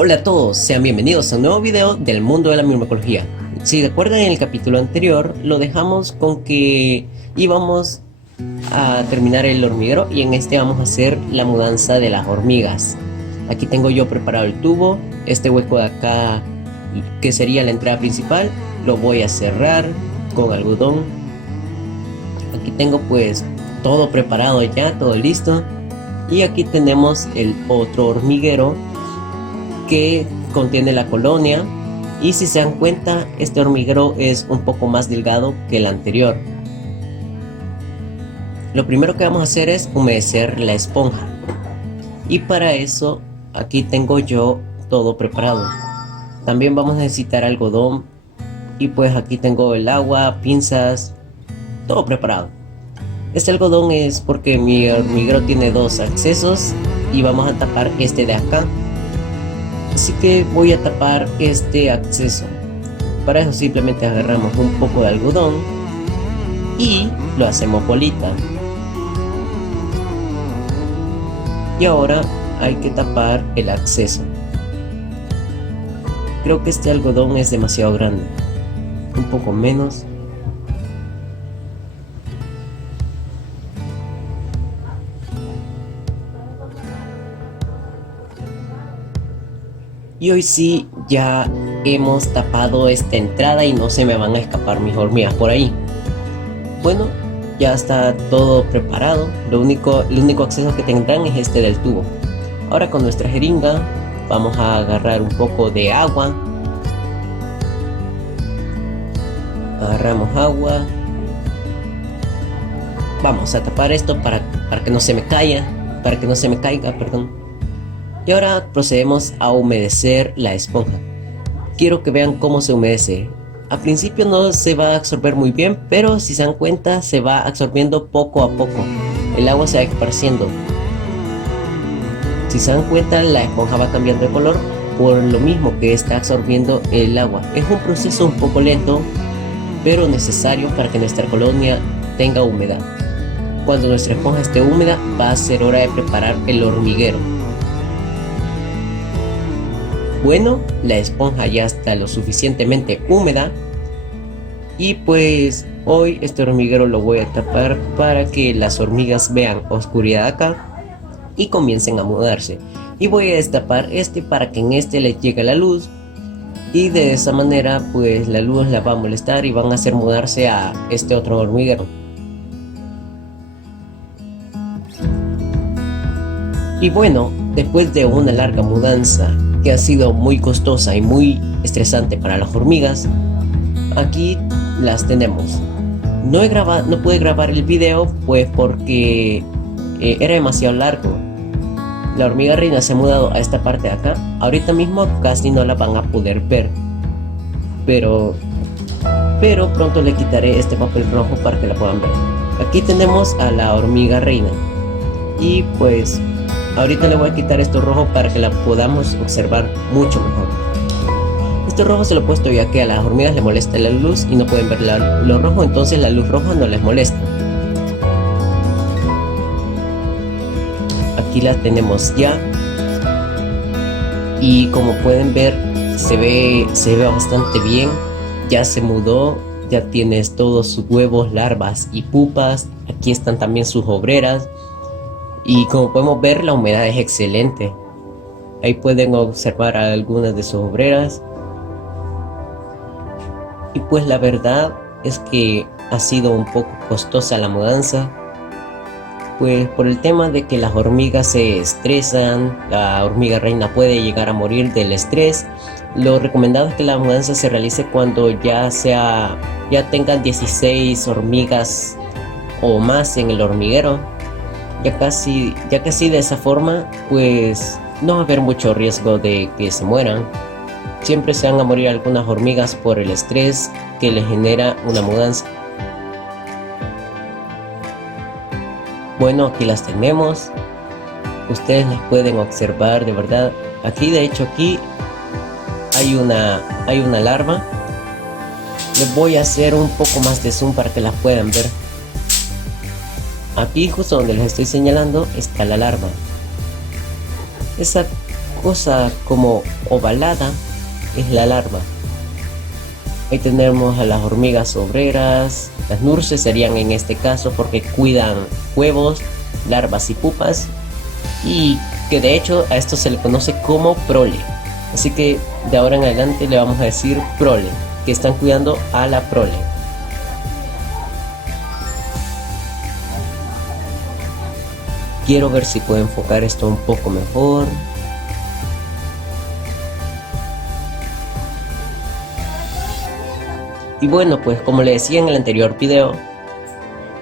Hola a todos, sean bienvenidos a un nuevo video del mundo de la microbiología. Si recuerdan, en el capítulo anterior lo dejamos con que íbamos a terminar el hormiguero y en este vamos a hacer la mudanza de las hormigas. Aquí tengo yo preparado el tubo, este hueco de acá que sería la entrada principal, lo voy a cerrar con algodón. Aquí tengo pues todo preparado ya, todo listo. Y aquí tenemos el otro hormiguero que contiene la colonia, y si se dan cuenta, este hormiguero es un poco más delgado que el anterior. Lo primero que vamos a hacer es humedecer la esponja, y para eso aquí tengo yo todo preparado. También vamos a necesitar algodón, y pues aquí tengo el agua, pinzas, todo preparado. Este algodón es porque mi hormiguero tiene dos accesos y vamos a tapar este de acá. Así que voy a tapar este acceso. Para eso simplemente agarramos un poco de algodón y lo hacemos bolita. Y ahora hay que tapar el acceso. Creo que este algodón es demasiado grande. Un poco menos. Y hoy sí ya hemos tapado esta entrada y no se me van a escapar mis hormigas por ahí. Bueno, ya está todo preparado. El único acceso que tendrán es este del tubo. Ahora con nuestra jeringa vamos a agarrar un poco de agua. Agarramos agua. Vamos a tapar esto para que no se me caiga, perdón. Y ahora procedemos a humedecer la esponja. Quiero que vean cómo se humedece. Al principio no se va a absorber muy bien, pero si se dan cuenta se va absorbiendo poco a poco. El agua se va esparciendo. Si se dan cuenta, la esponja va cambiando de color por lo mismo que está absorbiendo el agua. Es un proceso un poco lento, pero necesario para que nuestra colonia tenga humedad. Cuando nuestra esponja esté húmeda, va a ser hora de preparar el hormiguero. Bueno, la esponja ya está lo suficientemente húmeda y pues hoy este hormiguero lo voy a tapar para que las hormigas vean oscuridad acá y comiencen a mudarse. Y voy a destapar este para que en este les llegue la luz, y de esa manera pues la luz la va a molestar y van a hacer mudarse a este otro hormiguero. Y bueno, después de una larga mudanza que ha sido muy costosa y muy estresante para las hormigas, aquí las tenemos. No pude grabar el video pues porque era demasiado largo. La hormiga reina se ha mudado a esta parte de acá. Ahorita mismo casi no la van a poder ver, pero pronto le quitaré este papel rojo para que la puedan ver. Aquí tenemos a la hormiga reina y pues ahorita le voy a quitar esto rojo para que la podamos observar mucho mejor. Esto rojo se lo he puesto ya que a las hormigas les molesta la luz y no pueden ver lo rojo, entonces la luz roja no les molesta. Aquí las tenemos ya. Y como pueden ver, se ve bastante bien. Ya se mudó, ya tienes todos sus huevos, larvas y pupas. Aquí están también sus obreras. Y como podemos ver, la humedad es excelente. Ahí pueden observar a algunas de sus obreras. Y pues la verdad es que ha sido un poco costosa la mudanza, pues por el tema de que las hormigas se estresan, la hormiga reina puede llegar a morir del estrés. Lo recomendado es que la mudanza se realice cuando ya tengan 16 hormigas o más en el hormiguero. Ya casi de esa forma pues no va a haber mucho riesgo de que se mueran. Siempre se van a morir algunas hormigas por el estrés que les genera una mudanza. Bueno, aquí las tenemos. Ustedes las pueden observar de verdad. Aquí de hecho hay una larva. Les voy a hacer un poco más de zoom para que las puedan ver. Aquí justo donde les estoy señalando está la larva. Esa cosa como ovalada es la larva. Ahí tenemos a las hormigas obreras. Las nurses serían en este caso porque cuidan huevos, larvas y pupas, y que de hecho a esto se le conoce como prole. Así que de ahora en adelante le vamos a decir prole, que están cuidando a la prole. Quiero ver si puedo enfocar esto un poco mejor. Y bueno, pues como le decía en el anterior video,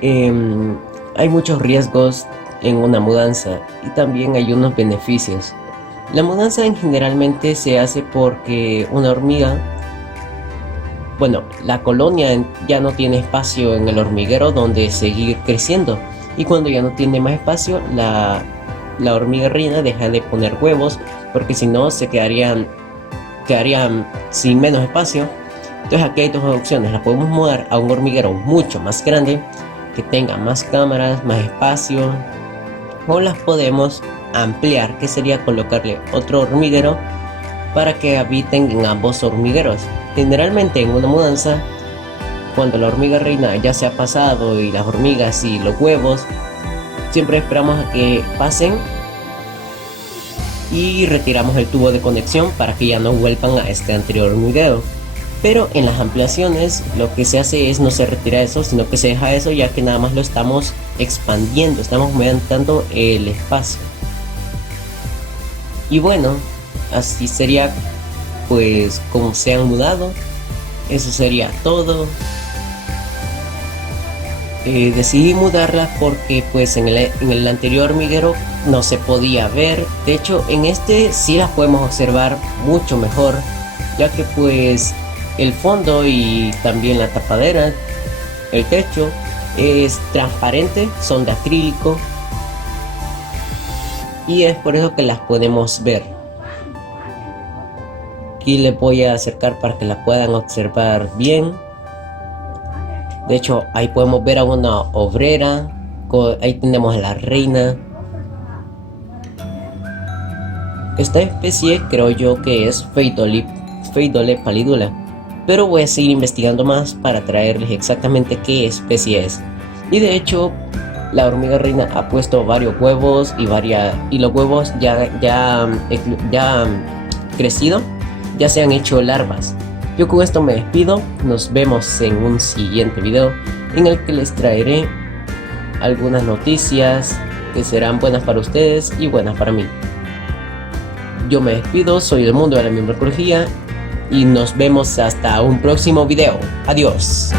hay muchos riesgos en una mudanza y también hay unos beneficios. La mudanza generalmente se hace porque una hormiga, bueno, la colonia ya no tiene espacio en el hormiguero donde seguir creciendo, y cuando ya no tiene más espacio, la hormiga reina deja de poner huevos, porque si no se quedarían sin menos espacio. Entonces aquí hay dos opciones: la podemos mudar a un hormiguero mucho más grande, que tenga más cámaras, más espacio, o las podemos ampliar, que sería colocarle otro hormiguero para que habiten en ambos hormigueros. Generalmente en una mudanza, cuando la hormiga reina ya se ha pasado y las hormigas y los huevos, siempre esperamos a que pasen y retiramos el tubo de conexión para que ya no vuelvan a este anterior hormiguero. Pero en las ampliaciones lo que se hace es no se retira eso, sino que se deja eso, ya que nada más lo estamos expandiendo, estamos aumentando el espacio. Y bueno, así sería pues como se han mudado. Eso sería todo. Decidí mudarlas porque pues en el anterior hormiguero no se podía ver. De hecho en este sí las podemos observar mucho mejor, ya que pues el fondo y también la tapadera, el techo es transparente, son de acrílico, y es por eso que las podemos ver. Aquí les voy a acercar para que la puedan observar bien. De hecho ahí podemos ver a una obrera, ahí tenemos a la reina. Esta especie creo yo que es Pheidole pallidula, pero voy a seguir investigando más para traerles exactamente qué especie es. Y de hecho la hormiga reina ha puesto varios huevos y los huevos ya han crecido, ya se han hecho larvas. Yo con esto me despido, nos vemos en un siguiente video en el que les traeré algunas noticias que serán buenas para ustedes y buenas para mí. Yo me despido, soy del mundo de la microbiología y nos vemos hasta un próximo video. Adiós.